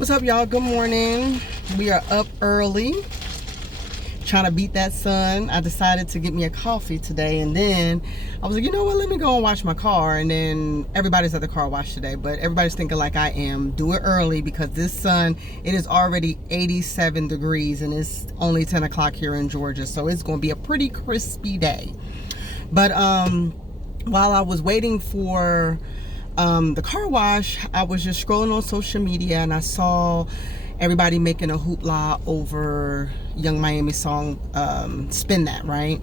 What's up, y'all? Good morning. We are up early trying to beat that sun. I decided to get me a coffee today, and then I was like, you know what, let me go and wash my car. And then everybody's at the car wash today, but everybody's thinking like I am. Do it early because this sun, it is already 87 degrees and it's only 10 o'clock here in Georgia, so it's going to be a pretty crispy day. But while I was waiting for the car wash, I was just scrolling on social media and I saw everybody making a hoopla over Young Miami's song, Spin That, right?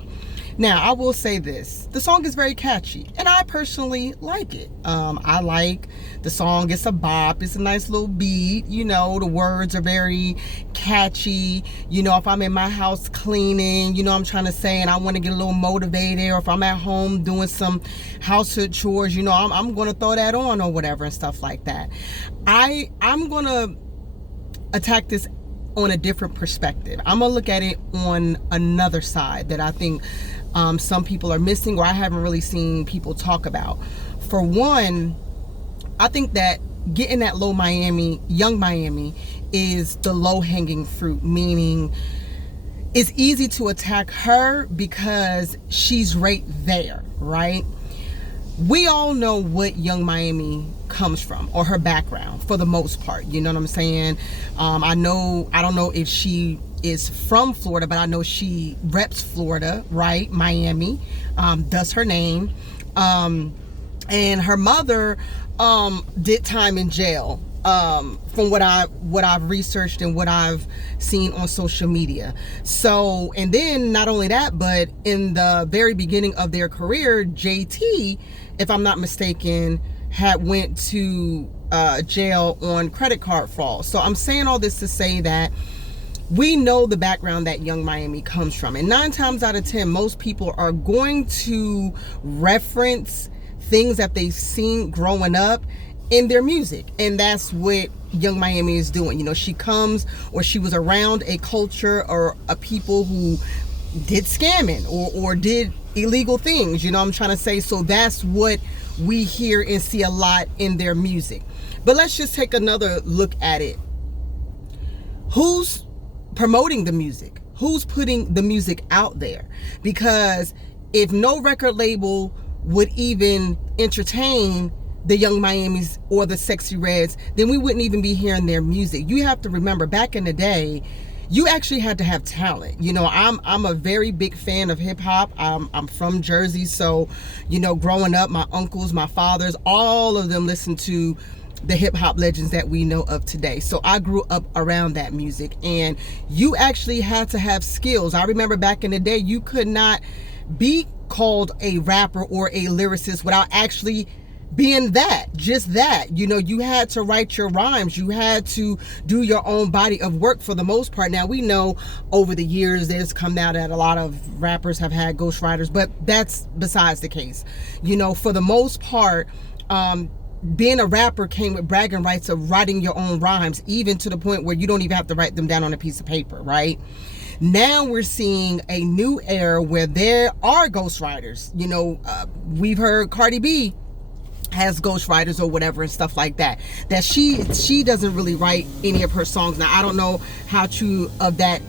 Now, I will say this. The song is very catchy, and I personally like it. I like the song. It's a bop. It's a nice little beat. You know, the words are very catchy. You know, if I'm in my house cleaning, you know what I'm trying to say, and I want to get a little motivated, or if I'm at home doing some household chores, you know, I'm going to throw that on or whatever and stuff like that. I'm going to attack this on a different perspective. I'm gonna look at it on another side that I think some people are missing, or I haven't really seen people talk about. For one, I think that getting that Young Miami is the low-hanging fruit, meaning it's easy to attack her because she's right there, right? We all know what Young Miami comes from, or her background, for the most part. You know what I'm saying? I don't know if she is from Florida, but I know she reps Florida, right? Miami, that's her name. And her mother did time in jail, from what I've researched and what I've seen on social media. So, and then not only that, but in the very beginning of their career, JT, if I'm not mistaken, had went to jail on credit card fraud. So I'm saying all this to say that we know the background that Young Miami comes from, and 9 times out of 10, most people are going to reference things that they've seen growing up in their music, and that's what Young Miami is doing. You know, she comes, or she was around a culture or a people who did scamming or did illegal things, you know what I'm trying to say? So that's what we hear and see a lot in their music. But let's just take another look at it. Who's promoting the music? Who's putting the music out there? Because if no record label would even entertain the Young Miamis or the Sexy Reds, then we wouldn't even be hearing their music. You have to remember, back in the day, you actually had to have talent. You know, I'm a very big fan of hip hop. I'm from Jersey, so, you know, growing up, my uncles, my fathers, all of them listened to the hip hop legends that we know of today. So I grew up around that music, and you actually had to have skills. I remember back in the day, you could not be called a rapper or a lyricist without actually being just that. You know, you had to write your rhymes. You had to do your own body of work for the most part. Now, we know over the years there's come out that a lot of rappers have had ghostwriters, but that's besides the case. You know, for the most part, being a rapper came with bragging rights of writing your own rhymes, even to the point where you don't even have to write them down on a piece of paper, right? Now we're seeing a new era where there are ghostwriters. You know, we've heard Cardi B has ghostwriters or whatever and stuff like that, that she doesn't really write any of her songs. Now, I don't know how true of that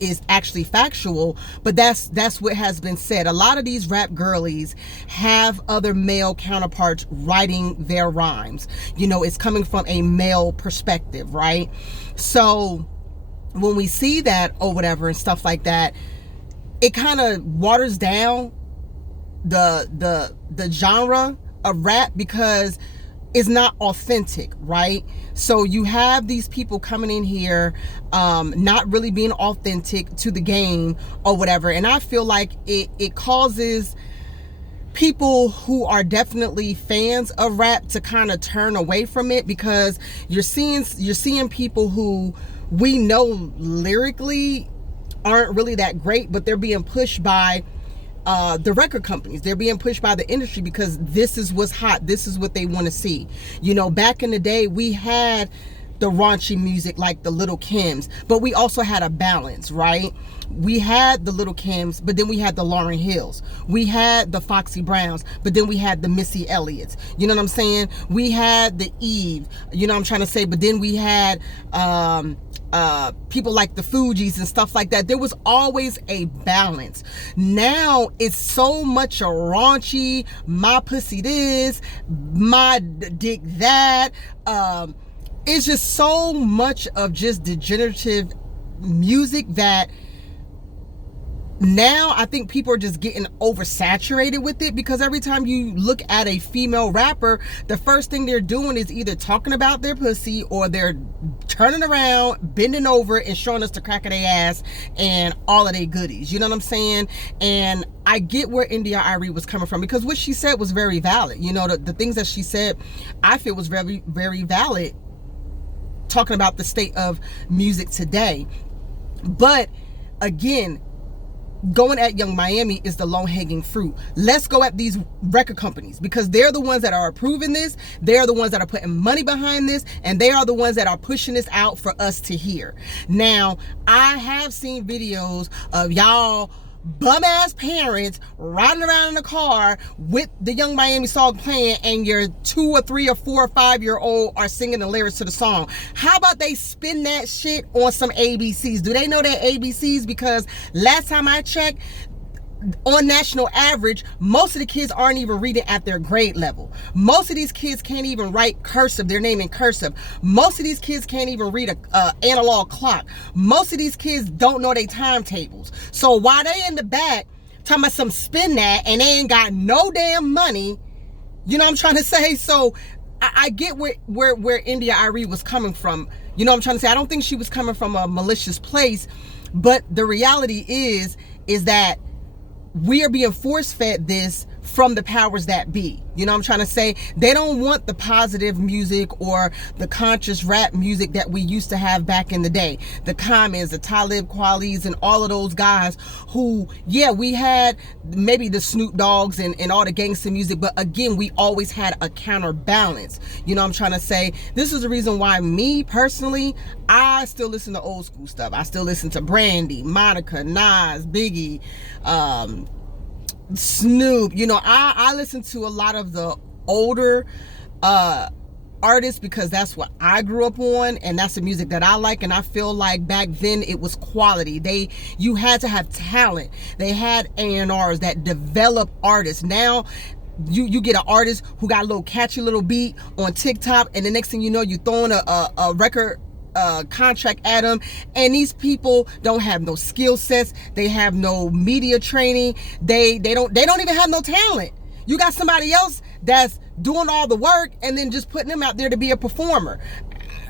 is actually factual, but that's what has been said. A lot of these rap girlies have other male counterparts writing their rhymes. You know, it's coming from a male perspective, right? So when we see that or whatever and stuff like that, it kind of waters down the genre of rap because it's not authentic, right? So you have these people coming in here not really being authentic to the game or whatever, and I feel like it causes people who are definitely fans of rap to kind of turn away from it, because you're seeing people who we know lyrically aren't really that great, but they're being pushed by the record companies. They're being pushed by the industry because this is what's hot. This is what they want to see. You know, back in the day, we had the raunchy music like the Little Kims, but we also had a balance, right? We had the Little Kims, but then we had the Lauryn Hills. We had the Foxy Browns, but then we had the Missy Elliott's. You know what I'm saying? We had the Eve, you know what I'm trying to say, but then we had people like the Fugees and stuff like that. There was always a balance. Now it's so much a raunchy, my pussy this, my dick that. It's just so much of just degenerative music that now I think people are just getting oversaturated with it, because every time you look at a female rapper, the first thing they're doing is either talking about their pussy, or they're turning around, bending over and showing us the crack of their ass and all of their goodies. You know what I'm saying? And I get where India Arie was coming from, because what she said was very valid. You know, the things that she said, I feel was very, very valid, talking about the state of music today. But again, going at Young Miami is the low-hanging fruit. Let's go at these record companies, because they're the ones that are approving this. They're the ones that are putting money behind this, and they are the ones that are pushing this out for us to hear. Now, I have seen videos of y'all bum-ass parents riding around in a car with the Young Miami song playing, and your 2 or 3 or 4 or 5-year-old are singing the lyrics to the song. How about they spin that shit on some ABCs? Do they know their ABCs? Because last time I checked, on national average, most of the kids aren't even reading at their grade level. Most of these kids can't even write cursive, their name in cursive. Most of these kids can't even read a analog clock. Most of these kids don't know their timetables. So while they in the back talking about some spin that, and they ain't got no damn money, you know what I'm trying to say? So I get where India Arie was coming from. You know what I'm trying to say? I don't think she was coming from a malicious place, but the reality is that we are being force-fed this from the powers that be. You know what I'm trying to say? They don't want the positive music or the conscious rap music that we used to have back in the day. The Commons, the Talib Kweli's, and all of those guys who, yeah, we had maybe the Snoop Dogs and all the gangster music, but again, we always had a counterbalance. You know what I'm trying to say? This is the reason why me, personally, I still listen to old school stuff. I still listen to Brandy, Monica, Nas, Biggie, Snoop. You know, I listen to a lot of the older artists, because that's what I grew up on, and that's the music that I like. And I feel like back then it was quality. You had to have talent. They had A&Rs that develop artists. Now you get an artist who got a little catchy little beat on TikTok, and the next thing you know, you throwing a record contract at them, and these people don't have no skill sets. They have no media training. They don't even have no talent. You got somebody else that's doing all the work and then just putting them out there to be a performer.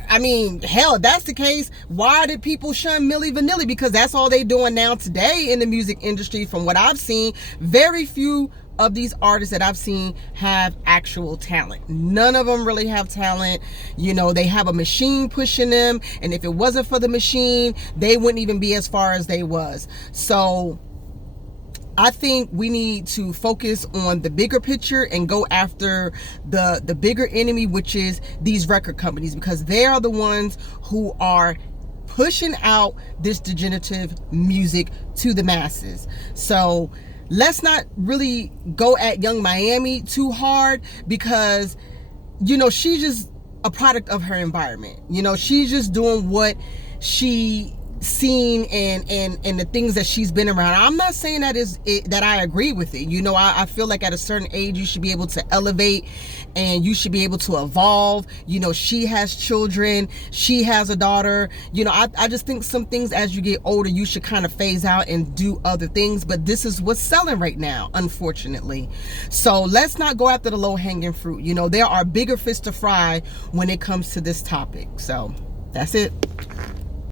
I mean, hell, if that's the case, why did people shun Milli Vanilli? Because that's all they doing now today in the music industry. From what I've seen, very few of these artists that I've seen have actual talent. None of them really have talent. You know, they have a machine pushing them, and if it wasn't for the machine, they wouldn't even be as far as they was. So I think we need to focus on the bigger picture and go after the bigger enemy, which is these record companies, because they are the ones who are pushing out this degenerative music to the masses. So let's not really go at Young Miami too hard, because, you know, she's just a product of her environment. You know, she's just doing what she seen and the things that she's been around. I'm not saying that I agree with it. You know, I feel like at a certain age you should be able to elevate and you should be able to evolve. You know, she has children, she has a daughter. You know, I just think some things as you get older you should kind of phase out and do other things, but this is what's selling right now, unfortunately. So let's not go after the low-hanging fruit. You know, there are bigger fish to fry when it comes to this topic. So that's it.